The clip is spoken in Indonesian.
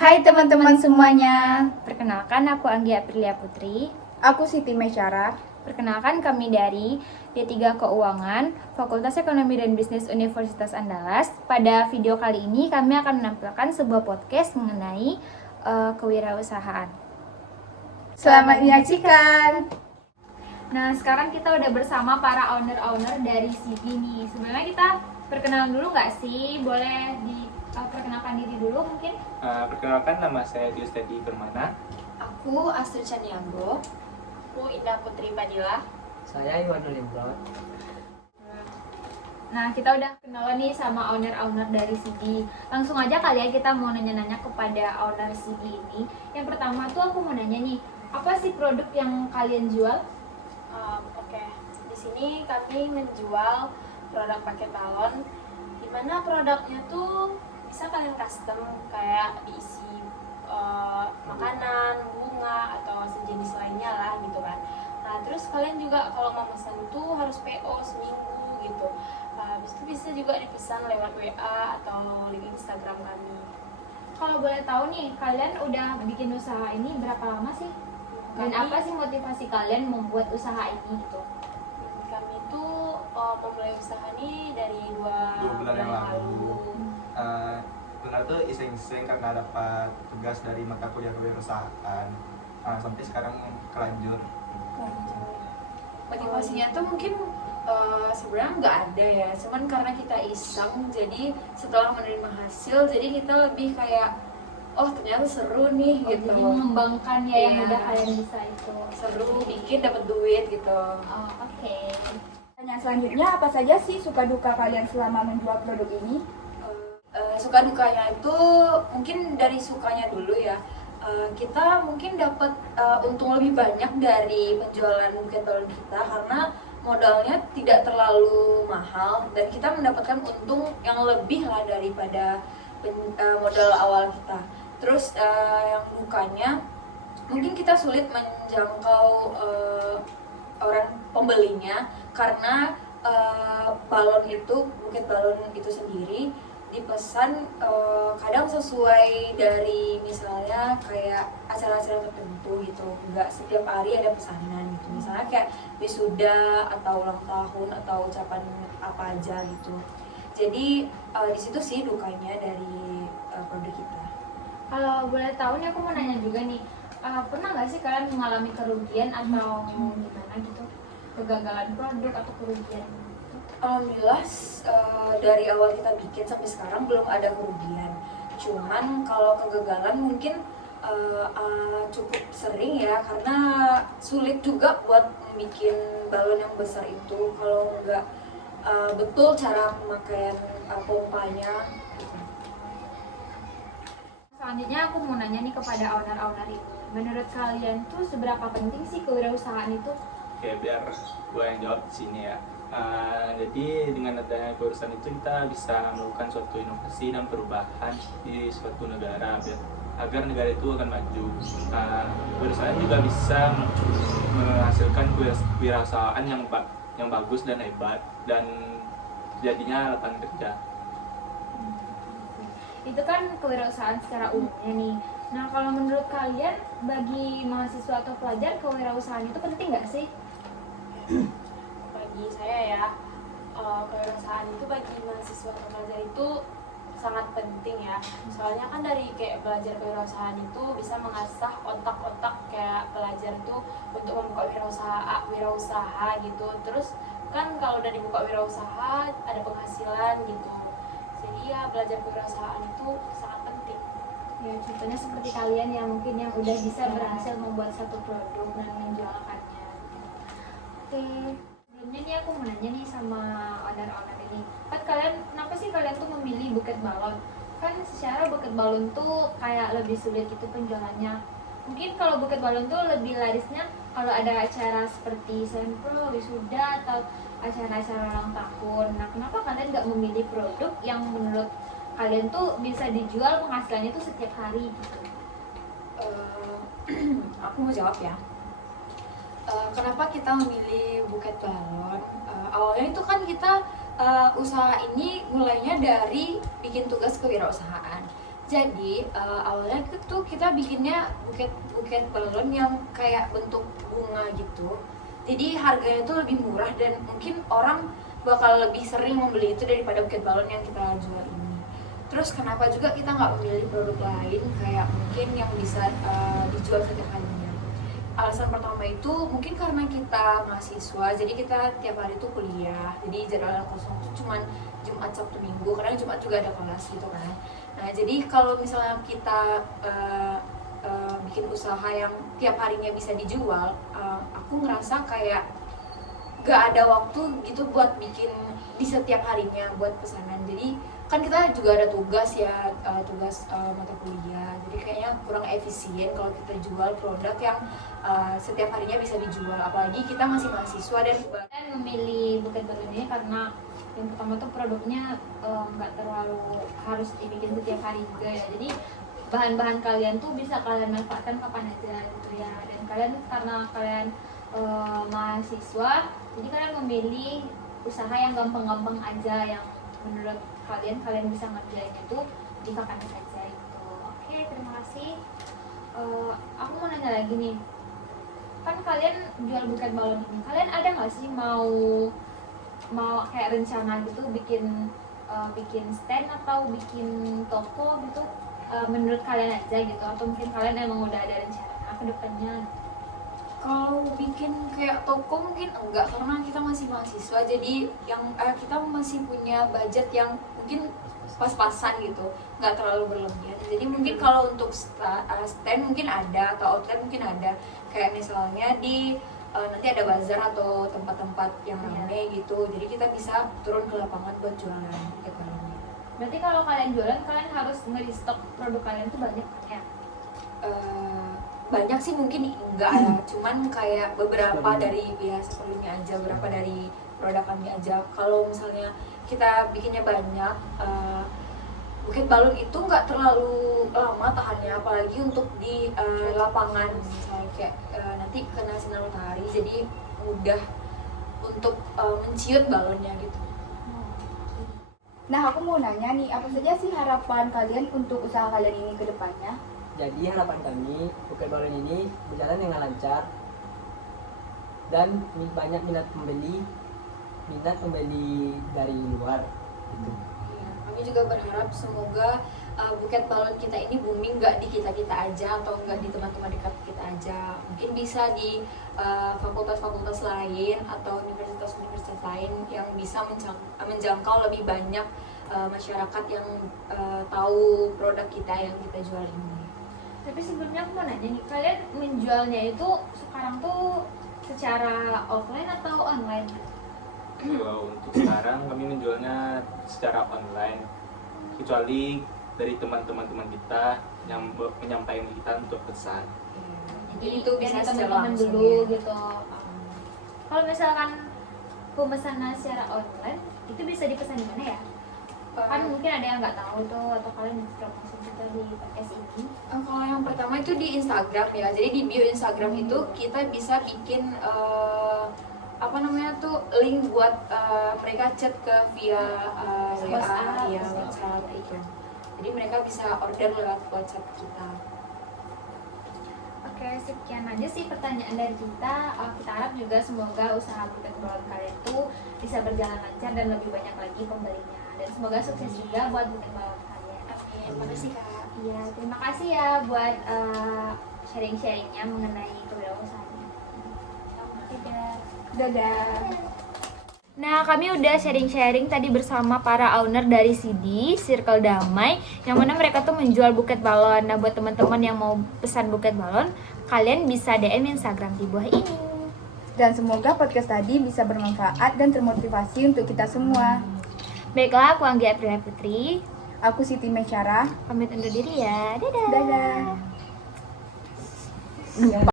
Hai teman-teman semuanya, Perkenalkan, aku Anggi Aprilia Putri. aku Siti Mesyara. Perkenalkan, kami dari D3 Keuangan, Fakultas Ekonomi dan Bisnis Universitas Andalas. Pada video kali ini, kami akan menampilkan sebuah podcast mengenai kewirausahaan. Selamat menyaksikan. Nah, sekarang kita udah bersama para owner-owner dari Sigi nih. Sebenarnya kita perkenalan dulu nggak sih? Boleh diperkenalkan diri dulu mungkin? Perkenalkan, nama saya Diustedi Permana. Aku Astrid Caniago. Aku Indah Putri Padilla. Saya Iwan Limrod. Nah, kita udah kenalan nih sama owner-owner dari Sigi. Langsung aja kali ya kita mau nanya-nanya kepada owner Sigi ini. Yang pertama tuh aku mau nanya nih, apa sih produk yang kalian jual? Oke, di sini kami menjual produk paket balon, di mana produknya tuh bisa kalian custom kayak diisi makanan, bunga atau sejenis lainnya lah gitu kan. Nah terus kalian juga kalau mau pesan tuh harus PO seminggu gitu. Habis itu bisa juga dipesan lewat WA atau link Instagram kami. Kalau boleh tahu nih, kalian udah bikin usaha ini berapa lama sih? Dan Kami- apa sih motivasi kalian membuat usaha ini gitu? Kami tuh memulai usaha ini dari 2 bulan yang lalu. Benar tuh iseng-iseng karena dapat tugas dari mata kuliah kewirausahaan. Sampai sekarang kelanjur. Motivasinya tuh mungkin sebenarnya nggak ada ya, cuman karena kita iseng, jadi setelah menerima hasil, jadi kita lebih kayak, oh ternyata seru nih gitu. Jadi mengembangkan ya yang Iya. udah kalian bisa itu. Seru, bikin dapat duit gitu. Oh, oke. Pertanyaan selanjutnya, apa saja sih suka duka kalian selama menjual produk ini? Suka dukanya itu mungkin dari sukanya dulu ya. Kita mungkin dapat untung lebih banyak dari penjualan buket balon kita karena modalnya tidak terlalu mahal dan kita mendapatkan untung yang lebih lah daripada modal awal kita. Terus yang dukanya mungkin kita sulit menjangkau orang pembelinya karena buket balon itu sendiri dipesan kadang sesuai dari misalnya kayak acara-acara tertentu gitu, nggak setiap hari ada pesanan gitu, misalnya kayak wisuda atau ulang tahun atau ucapan apa aja gitu. Jadi di situ sih dukanya dari produk kita. Kalau boleh tahu nih, aku mau nanya juga nih, pernah nggak sih kalian mengalami kerugian atau gimana gitu? Kegagalan produk atau kerugian? Alhamdulillah dari awal kita bikin sampai sekarang belum ada kerugian. Cuman kalau kegagalan mungkin cukup sering ya, karena sulit juga buat bikin balon yang besar itu kalau nggak betul cara pemakaian pompanya gitu. Selanjutnya aku mau nanya nih kepada owner-owner ini. Menurut kalian tuh seberapa penting sih kewirausahaan itu? Oke, biar gue yang jawab di sini ya. Jadi dengan adanya kewirausahaan itu kita bisa melakukan suatu inovasi dan perubahan di suatu negara agar negara itu akan maju. Kewirausahaan juga bisa menghasilkan kewirausahaan yang bagus dan hebat dan jadinya lapangan kerja. Itu kan kewirausahaan secara umumnya nih. Nah, kalau menurut kalian, bagi mahasiswa atau pelajar, kewirausahaan itu penting nggak sih? Bagi saya ya, kewirausahaan itu bagi mahasiswa atau pelajar itu sangat penting ya. Soalnya kan dari kayak belajar kewirausahaan itu bisa mengasah otak-otak kayak pelajar itu untuk membuka wirausaha gitu. Terus kan kalau udah dibuka wirausaha ada penghasilan gitu. Jadi ya belajar kewirausahaan itu sangat penting. Ya, contohnya seperti kalian yang mungkin yang udah bisa berhasil membuat satu produk dan menjualkannya. Oke, sebelumnya nih aku mau nanya nih sama owner-owner ini. Kan kalian, kenapa sih kalian tuh memilih buket balon? Kan secara buket balon tuh kayak lebih sulit gitu penjualannya. Mungkin kalau buket balon tuh lebih larisnya kalau ada acara seperti sempro, wisuda, atau acara-acara ulang tahun. Nah, kenapa kalian nggak memilih produk yang menurut kalian tuh bisa dijual penghasilannya tuh setiap hari gitu? Aku mau jawab ya. Kenapa kita memilih buket balon? Awalnya itu kan kita usaha ini mulainya dari bikin tugas kewirausahaan. Jadi awalnya tuh kita bikinnya buket balon yang kayak bentuk bunga gitu. Jadi harganya tuh lebih murah dan mungkin orang bakal lebih sering membeli itu daripada buket balon yang kita jual ini. Terus kenapa juga kita nggak memilih produk lain kayak mungkin yang bisa dijual setiap harinya? Alasan pertama itu mungkin karena kita mahasiswa, jadi kita tiap hari tuh kuliah. Jadi jadwal kosong tuh cuman Jumat, Sabtu, Minggu. Kadang Jumat juga ada kelas gitu kan. Nah jadi kalau misalnya kita bikin usaha yang tiap harinya bisa dijual, aku ngerasa kayak gak ada waktu gitu buat bikin di setiap harinya buat pesanan. Jadi kan kita juga ada tugas ya, tugas mata kuliah. Jadi kayaknya kurang efisien kalau kita jual produk yang setiap harinya bisa dijual. Apalagi kita masih mahasiswa dan memilih buket balon ini karena yang pertama tuh produknya nggak terlalu harus dibikin setiap hari juga ya. Jadi bahan-bahan kalian tuh bisa kalian manfaatkan kapan aja gitu ya. Dan kalian karena kalian mahasiswa, jadi kalian memilih usaha yang gampang-gampang aja, yang menurut kalian bisa ngerjain itu di kapan saja gitu. Oke, terima kasih. Aku mau nanya lagi nih, kan kalian jual buket balon ini, kalian ada nggak sih mau kayak rencana gitu bikin stand atau bikin toko gitu, menurut kalian aja gitu, atau mungkin kalian emang udah ada rencana ke depannya? kalau bikin kayak toko mungkin enggak, karena kita masih mahasiswa. Jadi yang kita masih punya budget yang mungkin pas-pasan gitu, nggak terlalu berlebihan. Jadi mungkin kalau untuk stand mungkin ada, atau outlet mungkin ada. Kayak misalnya di nanti ada bazar atau tempat-tempat yang ramai gitu. Jadi kita bisa turun ke lapangan buat jualan ekonomi. Berarti kalau kalian jualan, kalian harus nge-restock produk kalian tuh banyak ya? Banyak sih mungkin enggak ya, cuman kayak beberapa dari seperlunya aja, beberapa dari produk kami aja. Kalau misalnya kita bikinnya banyak, buket balon itu nggak terlalu lama tahannya, apalagi untuk di lapangan misalnya kayak nanti kena sinar matahari, jadi mudah untuk menciut balonnya gitu. Nah, aku mau nanya nih, apa saja sih harapan kalian untuk usaha kalian ini ke depannya? Jadi harapan kami buket balon ini berjalan dengan lancar dan banyak minat pembeli dari luar gitu. Ya, kami juga berharap semoga buket balon kita ini booming, nggak di kita aja atau nggak di teman-teman dekat kita aja. Mungkin bisa di fakultas-fakultas lain atau universitas-universitas lain yang bisa menjangkau lebih banyak masyarakat yang tahu produk kita yang kita jual ini. Tapi sebelumnya aku mau nanya nih, kalian menjualnya itu sekarang tuh secara offline atau online? Untuk sekarang kami menjualnya secara online, kecuali dari teman-teman kita yang menyampaikan kita untuk pesan. Jadi itu bisa dari secara teman-teman langsung dulu ya. gitu. Kalau misalkan pemesanan secara online itu bisa dipesan di mana ya? Kan mungkin ada yang nggak tahu tuh, atau kalian promosi juga di podcast ini. Kalau yang pertama itu di Instagram ya, jadi di bio Instagram itu kita bisa bikin link buat mereka chat ke via WA, WhatsApp, ya WhatsApp gitu. Jadi mereka bisa order lewat WhatsApp kita. Oke, sekian aja sih pertanyaan dari kita. Kita harap juga semoga usaha buket balon kalian tuh bisa berjalan lancar dan lebih banyak lagi pembelinya. Dan semoga sukses juga buat buket balon kalian. Terima kasih Kak. Iya, terima kasih ya buat sharing-sharingnya mengenai kewirausahaan. Dadah. Nah, kami udah sharing-sharing tadi bersama para owner dari CD, Circle Damai, yang mana mereka tuh menjual buket balon. Nah, buat teman-teman yang mau pesan buket balon, kalian bisa DM Instagram di bawah ini. Dan semoga podcast tadi bisa bermanfaat dan termotivasi untuk kita semua. Baiklah, aku Anggi Aprilia Putri. Aku Siti Mesyara. Pamit undur diri ya. Dadah. Dadah.